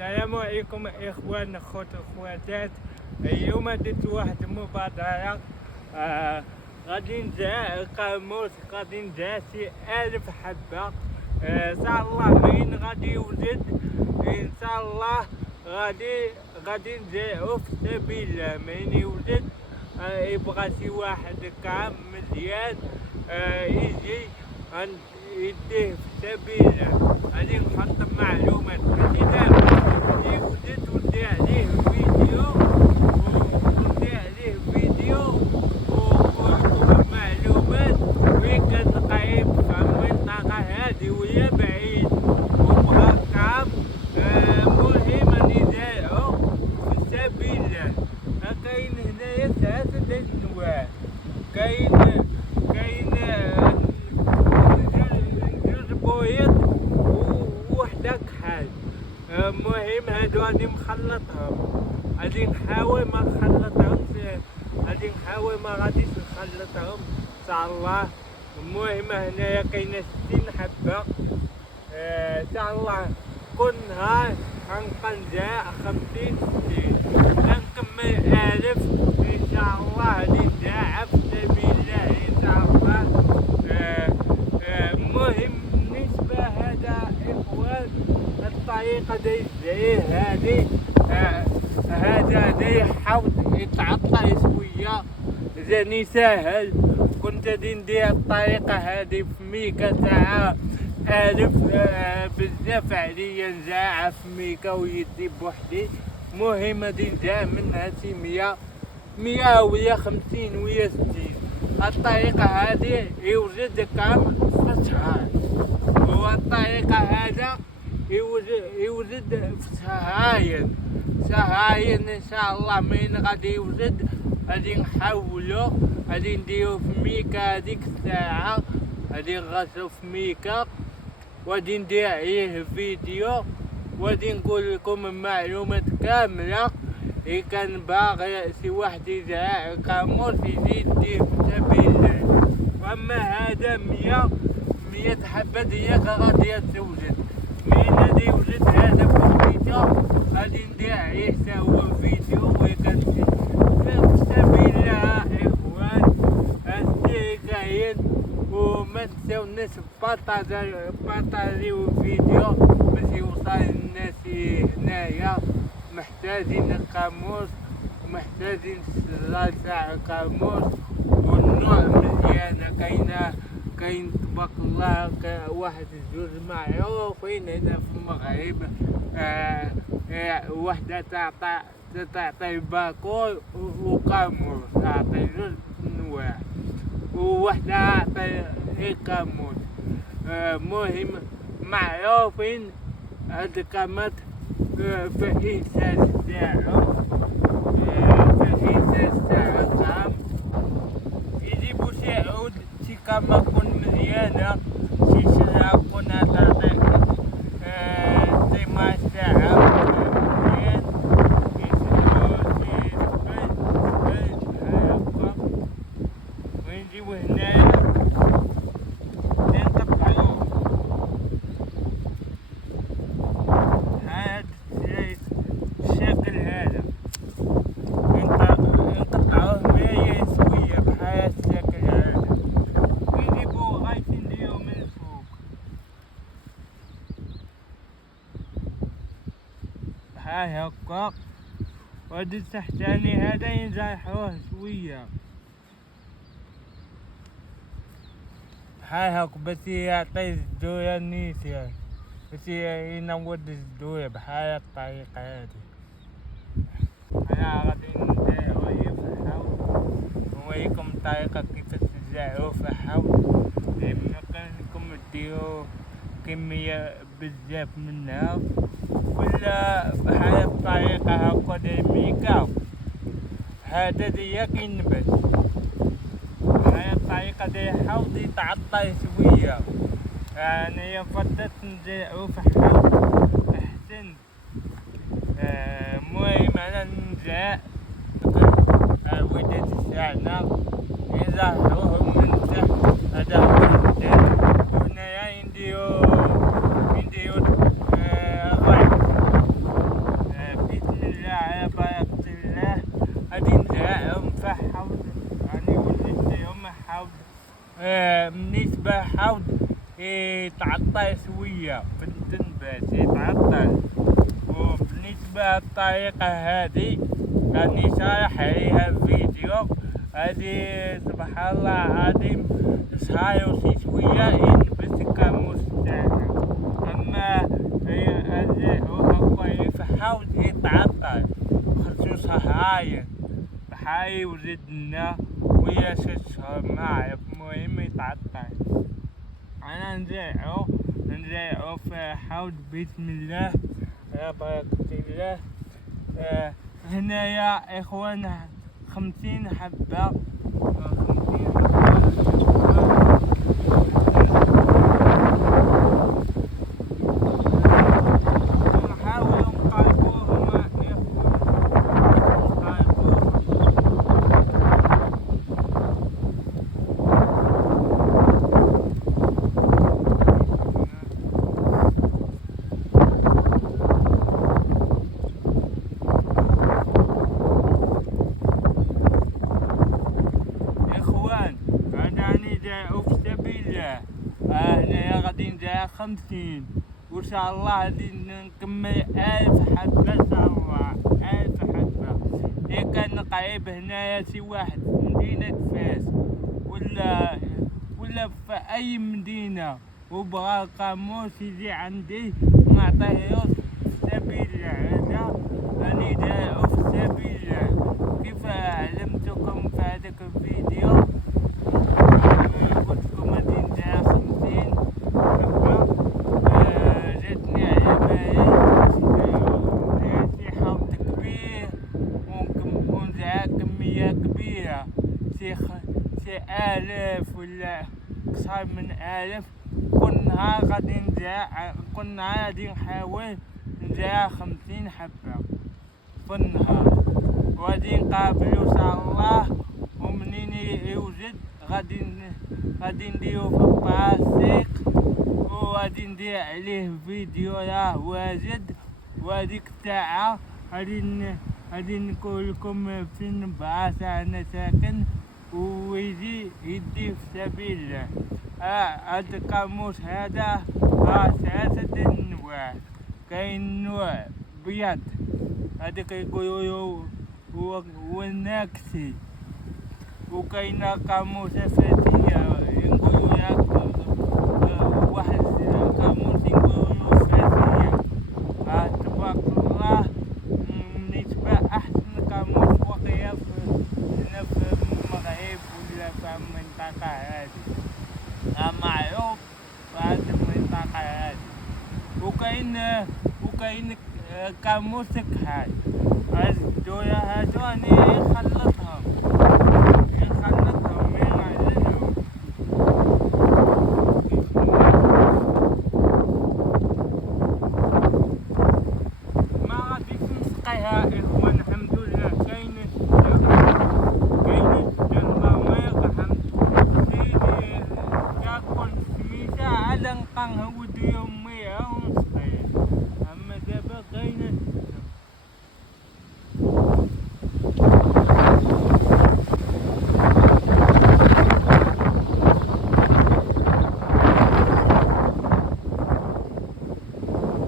السلام عليكم إخوان أخوات أخواتات. اليوم درت واحد المبادرة. غادي نزرع قاموس، غادي نزرع شي 1000 حبة. إن شاء الله من غادي يوجد، إن شاء الله غادي نزرعو في سبيل الله. من يوجد يبغى شي واحد كام مزيان يجي يديه في سبيل الله. غادي نحط معلومات ماشي دابا، يوجد وندير عليه فيديو ومعلومات وين كتقيم في المنطقة هادي ويا بعيد وبغا كام. مهم نزرعو في سبيل الله. كاين هنايا 3 د الأنواع، كاين جوج بويض ووحدة كحل. المهم هادو غادي نخلطهم، غادي نحاول ما غاديش نخلطهم ان شاء الله. المهم هنايا كاينه 60 حبة. ان شاء الله كل نهار غنبقى نزرع 50 60 غنكمل 1000 ان شاء الله. غادي نزرعها في سبيل الله ان شاء الله. المهم بالنسبة هذا اخوان، الطريقة ديال الزريع هذا يحاول يتعطل شوية، جاني ساهل. كنت غادي ندير الطريقة هذه في ميكا تاع 1000. بزاف عليا نزرعها في ميكا ويدي بوحدي. المهم غادي نزرع منها شي 100 ويا 50 ويا 60. الطريقة هذه يوجد كام في شهر، والطريقة هذا يوجد في شهرين ان شاء الله. من غادي يوجد غادي نحولو، غادي نديرو في ميكا هذيك الساعة، غادي نغسلو في ميكا وغادي ندير عليه فيديو وغادي نقول لكم المعلومات كاملة. إذا كان باغي شي واحد يزرع قاموس يجي يديه في سبيل الله. واما هذا 100 حبة ديالك غادي توجد. من غادي يوجد هذا بوحديته غادي ندير عليه حتى هو فيديو ويكنجي في سبيل الله اخوان. هادشي كاين، وما تنساوناش بارطاجيو الفيديو باش يوصل للناس هنايا محتاجين القاموس ومحتاجين الشجر تاع القاموس والنوع مزيانة. كاين تبارك الله واحد جوج معروفين هنا في المغرب. وحدة تعطي باكور وقاموس، تعطي جوج انواع، ووحدة تعطي قاموس. مهم معروفين هاد القامات في الإنتاج تاعو. يجيبو شي عود، شي قامة تكون مزيانة، شي شجرة تكون تعطي الثمار تاعها مزيان. ونجيبو هنايا نقطعو هاد الشكل هذا، نقطعوه مايل شوية بحال الشكل هذا. ونجيبو غايتي نديرو من الفوق بحال هكا، وهاد التحتاني هذا ينجرحوه شوية بحال هاك باش يعطي الزدورة نيسان، باش ينود الزدورة بحال الطريقة هادي. أنا غادي نديرو يفحاو نوريكم الطريقة كيفاش تزرعو في حوض. يمكن لكم ديرو كمية بزاف منها، ولا بحال الطريقة هاكا ديال ميكا هذا ديال كينبت. هاي الطريقة ديال حوض يتعطل شوية، أنا فضلت نزرعو في حوض أحسن. المهم أنا نزرع الوداد تاعنا يزرعوهم من تحت. هذا هو الوداد، وهنايا نديرو يتعطل شوية في التنفس يتعطل. وبالنسبة للطريقة هذه راني شارح عليها فيديو، هذه سبحان الله العظيم شهر شي شوية يلبس كاموس تاعنا. أما هذا الضعيف حاول يتعطل خصو شهرين بحالي وزدنا ويا 6 شهور ما عرف، المهم يتعطل. أنا نزرعو في حوض بسم الله على بركة الله. هنايا إخوان 50 حبة، 50 حبة. نحاول نقربوهم يا إخوان، هنايا غادي نزرع 50 وإن شاء الله غادي نكمل 1000 حبة إن شاء الله، 1000 حبة. إذا كان قريب هنايا شي واحد في مدينة فاس ولا في أي مدينة وبغى القاموس يجي عندي نعطيهولو في سبيل الله. هذا راني دايرو في سبيل الله كيف علمتكم في هذاك الفيديو. قلتلكم غادي نزرع 50 حبة. جاتني على بالي شي حوض كبير ونزرع كمية كبيرة، شي 1000 ولا أكثر من 1000. كل نهار غادي نحاول نزرع 50 حبة في النهار، وغادي نقابلو إن شاء الله. ومنين يوجد غادي نديرو في البلاصيق وغادي ندير عليه فيديو راه واجد. وهاديك الساعة غادي نقول لكم فين بلاصة أنا ساكن ويجي يدي في سبيل الله. هاد القاموس هذا 3 أنواع. كاين نوع بيض هذاك يقولولو هو الناكسي، وكاين قاموسة فاتية ينقولولها واحد القاموس ينقولولو فاتية. تبارك الله بالنسبة أحسن قاموس واقية هنا في المغرب ولا في المنطقة هادي، معروف في هاد المنطقة هادي. وكاين قاموس كحل. هادو راني نخلطهم